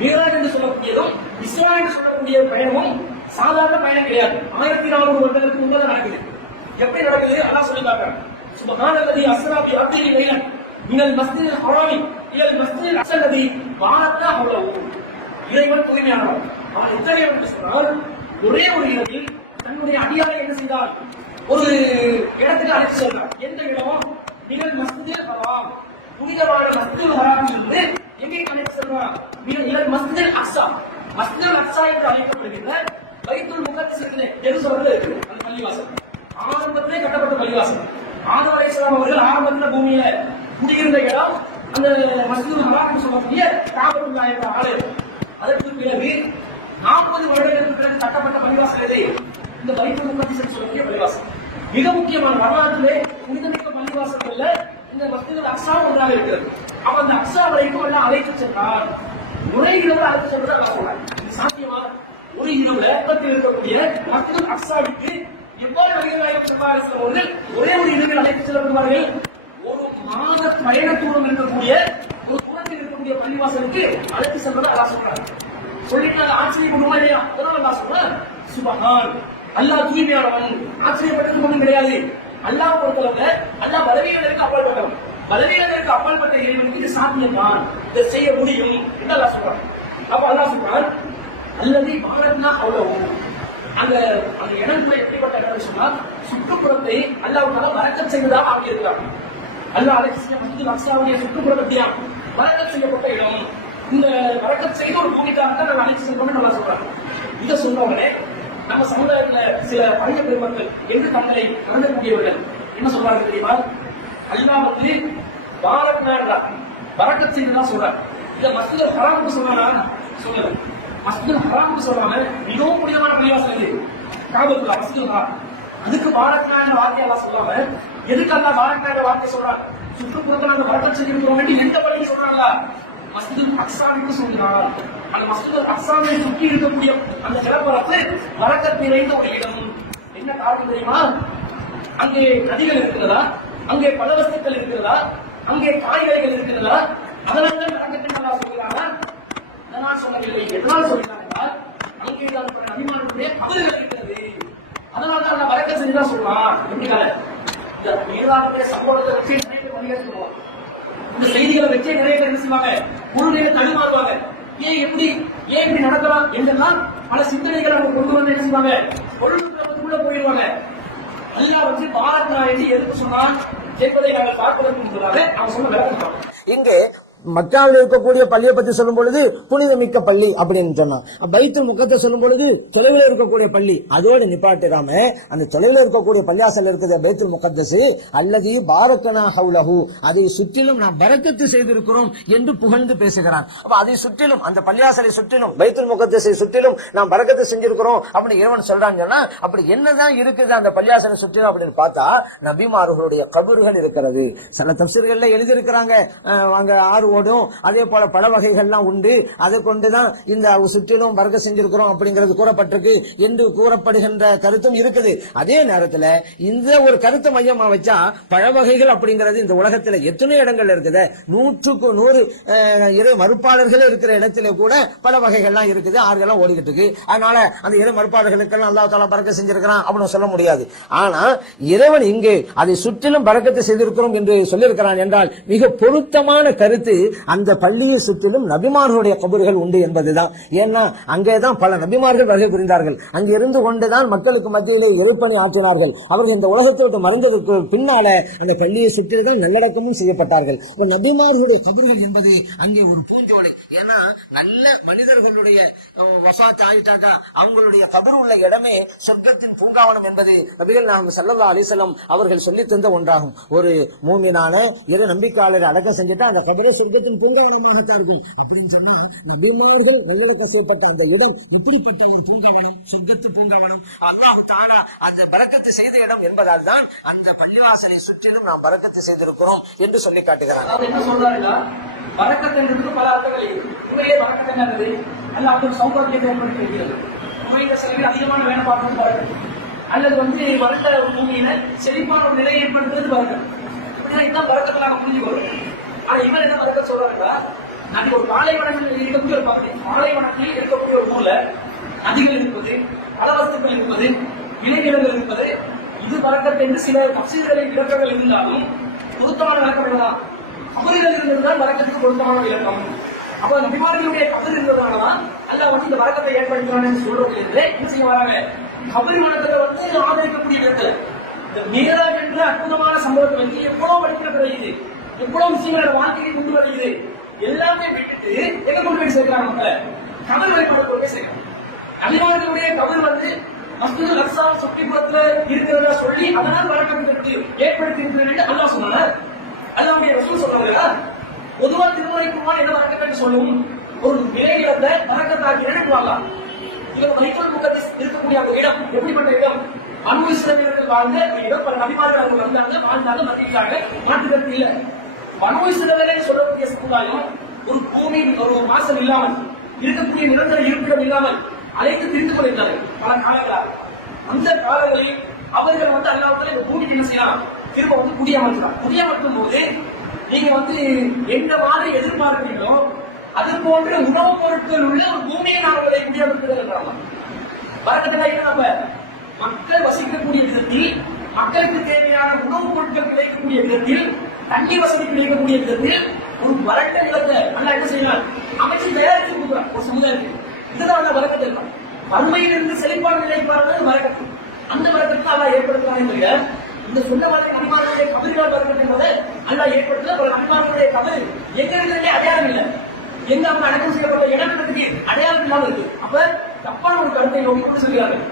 மீராஜ் என்று சொல்லக்கூடியதும் இஸ்ரா என்று சொல்லக்கூடிய பயணமும் சாதாரண பயணம் கிடையாது. 1400 வருடங்களுக்கு முன்னால நடக்குது. எப்படி நடக்குது? அல்லாஹ் சொல்லி காட்டுறான். சுப்ஹானல்லதி அஸ்ரா பி அப்திஹி லைலன் மினல் மஸ்ஜிதில் ஹராமி இலல் மஸ்ஜிதில் அக்ஸா அல்லதி பாரக்னா ஹவ்லஹு. இறைவன் தூய்மையானவன். அவன் எத்தகையவன் என்று சொன்னால், ஒரே ஒரு இரவில் தன்னுடைய அடியாரை என்ன செய்தார்? ஒரு இடத்துக்கு அழைத்து சென்றார். எந்த இடம்? மினல் மஸ்ஜிதில் ஹராம், புனிதமான மஸ்ஜிதுல் ஹராமில் இருந்து எங்கே அழைத்து சென்றார்? இலல் மஸ்ஜிதில் அக்ஸா. மஸ்ஜிதுல் அக்ஸா என்று அழைக்கப்படுகின்ற பைத்துல் முகத்தஸிலே ஜெருசலேமில் இருக்கு அந்த பள்ளிவாசல். ஆரம்பத்திலே கட்டப்பட்ட பள்ளிவாசல். ஆதம் அலைஹிஸ்ஸலாம் அவர்கள் ஆரம்பத்தில் பூமியில குடியிருந்த இடம் அந்த மஸ்ஜிதுல் ஹராம் சொல்லக்கூடிய காபத்துல்லாஹ் என்ற ஆலயம். அதற்கு பிறகு 40 வருடங்களுக்கு பிறகு கட்டப்பட்ட பள்ளிவாசல் எது? இந்த பைத்துல் முகத்தஸ் சொல்லக்கூடிய பள்ளிவாசல். மிக முக்கியமான வரலாற்றிலே புனிதமிக்க பள்ளிவாசல்கள்ல இந்த மஸ்ஜிதுல் அக்ஸா ஒன்றாக இருக்கிறது. அப்ப அந்த அக்ஸா வரைக்கும் எல்லாம் அழைத்து சென்றார். நுழைகிறவர் அழைத்து சென்றதை சொல்றாங்க. இது சாத்தியமா? ஒரு இரவுல பக்கத்தில் இருக்கக்கூடிய மஸ்ஜிதுல் அக்ஸாவுக்கு எவ்வாறு நபிகள் அவர்கள் ஒரே ஒரு இரவில் அழைத்து செல்லப்படுவார்கள்? ஒரு மாத பயண தூரம் இருக்கக்கூடிய ஒரு தூரத்தில் இருக்கக்கூடிய பள்ளிவாசலுக்கு அழைத்து செல்வதை அல்லாஹ் சொல்றாங்க. சொல்லிட்டு ஆச்சரியப்படுமா இல்லையா? அதனால அல்லாஹ் சொல்றான், சுப்ஹான், அல்லாஹ் தூய்மையானவன். ஆச்சரியப்பட்டது ஒன்றும் கிடையாது. அல்லாஹ் பொறுத்தளவுல அல்லாஹ் பலவீனருக்கு அப்பாற்பட்டவன். பலவீனருக்கு அப்பாற்பட்ட இறைவனுக்கு இது சாத்தியம்தான், இதை செய்ய முடியும் என்று அல்லாஹ் சொல்றான். அப்ப அல்லாஹ் சொல்றான், அல்லது பாரத்னா அவ்வளவு அந்த அந்த இடத்துல எப்படிப்பட்ட இடம் சொன்னால், சுற்றுப்புறத்தை அல்லாஹ்வுத்தாலா பரக்கத் செய்வதாக ஆகியிருக்கிறார். அல்லாஹ் அலைஹிஸ்ஸலாம் மஸ்ஜிதுல் அக்ஸாவுடைய சுற்றுப்புறத்தையா பரக்கத் செய்யப்பட்ட இடம். இந்த பரக்கத் செய்த ஒரு பூமிக்காக தான் நாங்கள் அழைத்து செல்வோம்னு நல்லா சொல்றாங்க. இதை சொன்னவங்களே நம்ம சமுதாயத்துல சில பழைய பெருமக்கள் என்று தங்களை கருதக்கூடியவர்கள் என்ன சொல்றாங்க தெரியுமா? அல்லாஹ் வந்து பாரத்னா பரக்கத் செய்துதான் சொல்றாங்க. இதை மஸ்ஜிதுல் ஹராம்னு சொல்றானா? சொல்லல. மஸ்ஜிதுல் ஹராம்னு சொல்றாங்க. மிகவும் புனிதமான பள்ளிவாசல் இது காபத்துல்லாஹ் மஸ்ஜிதுல் ஹராம். அதுக்கு பாரத்னா என்ற வார்த்தையை அல்லாஹ் சொல்லாம எதுக்கு அல்லாஹ் பாரத்னா என்ற வார்த்தை சொல்றாங்க? சுற்றுப்புறத்தில் அந்த பரக்கத் செய்திருக்கிறோம் வேண்டி எந்த பள்ளின்னு சொல்றாங்களா? மஸ்ஜிதுல் அக்ஸாவுக்கு சொல்கிறார். அந்த மஸ்ஜிதுல் அக்ஸாவை சுற்றி இருக்கக்கூடிய அந்த நிலப்பரப்பு பரக்கத் நிறைந்த ஒரு இடம். என்ன காரணம் தெரியுமா? அங்கே நதிகள் இருக்கிறதா? அங்கே பல வஸ்துக்கள் இருக்கிறதா? அங்கே காய்கறிகள் இருக்கிறதா? அதனால பரக்கத்தின் அல்லாஹ் சொல்கிறாங்க. அதனால் சொல்லவில்லை. எதனால் சொல்கிறார்கள்? அங்கே நபிமார்களுடைய கபறுகள் இருக்கிறது. அதனால தான் பரக்கத் செஞ்சுதான் சொல்லலாம். எப்படினால இந்த மேலாளருடைய சம்பவத்தை வச்சு நிறைய பணியாற்றுவோம். இந்த செய்திகளை வச்சே நிறைய பேர் என்ன செய்வாங்க? உறுதியை தடுமாறுவாங்க. ஏன் இப்படி நடக்கலாம் என்றெல்லாம் பல சிந்தனைகளை அவங்க கொண்டு வந்து என்ன செய்வாங்க? பொருளுக்குள்ள போயிடுவாங்க. அல்லாஹ் வந்து பாரத்னா என்று எதுக்கு சொன்னான் என்பதை நாங்கள் பார்ப்பதற்கு முன்பதாக அவன் சொன்ன விளக்கம். இங்கே மக்காவில் இருக்கக்கூடிய பள்ளியை பத்தி சொல்லும் பொழுது புனிதமிக்க பள்ளி அப்படின்னு சொன்னா, பைத்துல் முகத்தை சொல்லும் பொழுது தொலைவில் இருக்கக்கூடிய பள்ளி அதோடு நிப்பாட்டிடாம அந்த தொலைவில் இருக்கக்கூடிய பள்ளியாசல் இருக்கிற பைத்துல் முகத்தஸ் அல்லது பாரக்கனா ஹவுலஹு, அதை சுற்றிலும் நாம் பரக்கத்து செய்திருக்கிறோம் என்று புகழ்ந்து பேசுகிறார். அப்ப அதை சுற்றிலும் அந்த பள்ளியாசலை சுற்றிலும் பைத்துல் முகத்தஸை சுற்றிலும் நாம் பரக்கத்து செஞ்சிருக்கிறோம் அப்படின்னு இறைவன் சொல்றாங்கன்னா, அப்படி என்னதான் இருக்குது அந்த பள்ளியாசலை சுற்றிலும் அப்படின்னு பார்த்தா நபிமார்களுடைய கபறுகள் இருக்கிறது. சில தஃசீர்கள்ல எழுதியிருக்கிறாங்க, அங்க ஆறு ஓடும், அதே போல பல வகைகள்லாம் உண்டு, அதை கொண்டுதான் இந்த சுற்றிலும் பரக்க செஞ்சிருக்கிறோம் அப்படிங்கிறது கூறப்பட்டிருக்கு என்று கூறப்படுகின்ற கருத்தும் இருக்குது. அதே நேரத்தில் இந்த ஒரு கருத்தை மையமா வச்சா பல வகைகள் அப்படிங்கிறது இந்த உலகத்தில் எத்தனை இடங்கள் இருக்குது, 100க்கு 100 இறை மறுப்பாளர்கள் இருக்கிற இடத்துல கூட பல வகைகள்லாம் இருக்குது, ஆறுகள்லாம் ஓடிக்கிட்டு இருக்கு. அதனால அந்த இறை மறுப்பாளர்களுக்கெல்லாம் அல்லாஹ் தஆலா பரக்க செஞ்சிருக்கிறான் அப்படின்னு சொல்ல முடியாது. ஆனா இறைவன் இங்கே அதை சுற்றிலும் பரக்கத்தை செய்திருக்கிறோம் என்று சொல்லியிருக்கிறான் என்றால் மிக பொருத்தமான கருத்து அந்த பள்ளியை சுற்றிலும் நபிமார்களுடைய கபறுகள் உண்டு என்பதுதான். ஏன்னா அங்கேதான் பல நபிமார்கள் வருகை புரிந்தார்கள். அங்கே இருந்து கொண்டுதான் மக்களுக்கு மத்தியிலே இறைப்பணி ஆற்றினார்கள். அவர்கள் இந்த உலகத்தோடு மறந்ததற்கு பின்னால அந்த பள்ளியை சுற்றிதான் நல்லடக்கமும் செய்யப்பட்டார்கள். நபிமார்களுடைய கபறுகள் என்பது அங்கே ஒரு பூஞ்சோலை. ஏன்னா நல்ல மனிதர்களுடைய வஃபாத் ஆயிட்டாக்கா அவங்களுடைய கபறு உள்ள இடமே சொர்க்கத்தின் பூங்காவனம் என்பது நபிகள் நாயகம் ஸல்லல்லாஹு அலைஹி வஸல்லம் அவர்கள் சொல்லி தந்த ஒன்றாகும். ஒரு மூமினான இறை நம்பிக்கையாளரை அடக்கம் செஞ்சுட்டா அந்த கபரை சொர்க்கத்தின் பூங்காவனமாகத்தான் இருக்கும் அப்படின்னு சொன்னா, நபிமார்கள் நல்லடக்கம் செய்யப்பட்ட அந்த இடம் இப்படிப்பட்ட ஒரு பூங்காவனம், சொர்க்கத்து பூங்காவனம், அல்லாஹ் தஆலா அந்த பரக்கத்து செய்த இடம் என்பதால் தான் அந்த பள்ளிவாசலை சுற்றிலும் நாம் பரக்கத்து செய்திருக்கிறோம் என்று சொல்லி காட்டுகிறார். என்ன சொல்றாருன்னா, பரக்கத் என்பதற்கு பல அர்த்தங்கள் இருக்கு. உண்மையிலே பரக்கத் என்னது? அல்லாஹ் ஒரு சௌபாக்கியத்தை ஏற்படுத்தி வைக்கிறது. உண்மையில சிலருக்கு அதிகமான வேலை பார்க்கணும் பரக்கத், அல்லது வந்து வறண்ட பூமியில செழிப்பான ஒரு நிலையை ஏற்படுத்துறது பரக்கத். இப்படிதான் இதுதான் பரக்கத்தை நாங்க புரிஞ்சுக்கணும். ஆனா இவர் என்ன பரக்கத் சொல்றாருன்னா, நான் ஒரு பாலைவனத்தில் இருக்கக்கூடிய ஒரு பகுதி, பாலைவனத்தில் இருக்கக்கூடிய ஒரு ஊர்ல நதிகள் இருப்பது, பலவஸ்துக்கள் இருப்பது, விளைநிலங்கள் இருப்பது, இது பறக்கத்து என்று சில தப்சீர்களின் விளக்கங்கள் இருந்தாலும் பொருத்தமான விளக்கம் என்னதான்? கபறுகள் இருந்ததுதான் வழக்கத்துக்கு பொருத்தமான விளக்கம். அப்ப நபிமார்களுடைய கபர் இருந்ததுனாலதான் அல்லாஹ் வந்து இந்த வழக்கத்தை ஏற்படுத்துறான்னு சொல்றது என்ன செய்ய வராங்க? கபர் வழக்கத்தை வந்து ஆதரிக்கக்கூடிய விதத்துல இந்த மேராஜ் என்ற அற்புதமான சம்பவத்தை வந்து எவ்வளவு படிக்கப்படுகிறது, எவ்வளவு விஷயங்களோட வாழ்க்கையை கொண்டு வருகிறது, எல்லாமே விட்டுட்டு எங்க கொண்டு போய் சேர்க்கிறாங்க மக்களை? கபர் வழிபாடு கொண்டு போய் சேர்க்கிறாங்க. நபிமார்களுடைய கபர் வந்து மஸ்ஜிதுல் அக்ஸா சுற்றிப்புறத்துல இருக்கிறதா சொல்லி அதனால் வழக்கம் ஏற்படுத்தி இருக்கிறது அல்லாஹ் சொன்னார். அல்லாஹ்வுடைய ரசூல் சொன்னாங்க, பொதுவா திருமுறை குர்ஆன் என்ன வழக்கம் சொல்லும், ஒரு விலையிழந்த வழக்கத்தாக்கிறேன்னு சொல்லலாம். இவர் பைத்துல் முகத்தஸ் இருக்கக்கூடிய அந்த இடம் எப்படிப்பட்ட இடம்? பனு இஸ்ரவேலர்கள் வாழ்ந்த இடம். பல நபிமார்கள் அவங்க வந்தாங்க, வாழ்ந்தாங்க, மத்தியிட்டாங்க, மாற்றுக்கருத்து இல்ல. பனு இஸ்ரவேலர்கள் சொல்லக்கூடிய சமுதாயம் ஒரு பூமி, ஒரு மாசம் இல்லாமல் இருக்கக்கூடிய நிரந்தர இருப்பிடம் இல்லாமல் அழைத்து திரிந்து கொண்டிருந்தார்கள் பல காலங்களாக. அந்த காலங்களில் அவர்கள் வந்து அல்லாஹ்வுத்தாலா இந்த பூமிக்கு என்ன செய்யலாம், திரும்ப வந்து குடியமர்த்தலாம். குடியமர்த்தும் போது நீங்க வந்து எந்த மாதிரி எதிர்பார்க்கிறீங்களோ அது போன்ற உணவுப் பொருட்கள் உள்ள ஒரு பூமியை நான் உங்களை குடியமர்த்துகிறாங்க. வரக்கத்துல நம்ம மக்கள் வசிக்கக்கூடிய விதத்தில், மக்களுக்கு தேவையான உணவுப் பொருட்கள் கிடைக்கக்கூடிய விதத்தில், தண்ணீர் வசதி கிடைக்கக்கூடிய விதத்தில் ஒரு வறண்ட நிலத்தை நல்லா என்ன செய்யலாம் அமைச்சு தயாரித்து கொடுக்குறாங்க ஒரு சமுதாயத்துக்கு. இதுதான் வரக்கத்தை இருக்கும். வறுமையிலிருந்து செழிப்பான நிலைப்பாடு வரக்கத்து. அந்த வரக்கத்தை அல்லாஹ் ஏற்படுத்துறாங்க. இந்த சொன்ன மாதிரி நபிமார்களுடைய கபறுகள் வரக்கத்து என்பது அல்லாஹ் ஏற்படுத்தல. பல நபிமார்களுடைய கபறு எங்க இருக்கிறதே அடையாளம் இல்லை, எங்க அவங்க அடக்கம் செய்யப்பட்ட இடம் அடையாளம் இல்லாமல் இருக்கு. அப்ப தப்பான ஒரு கருத்தை நோக்கி கொண்டு சொல்கிறார்கள்.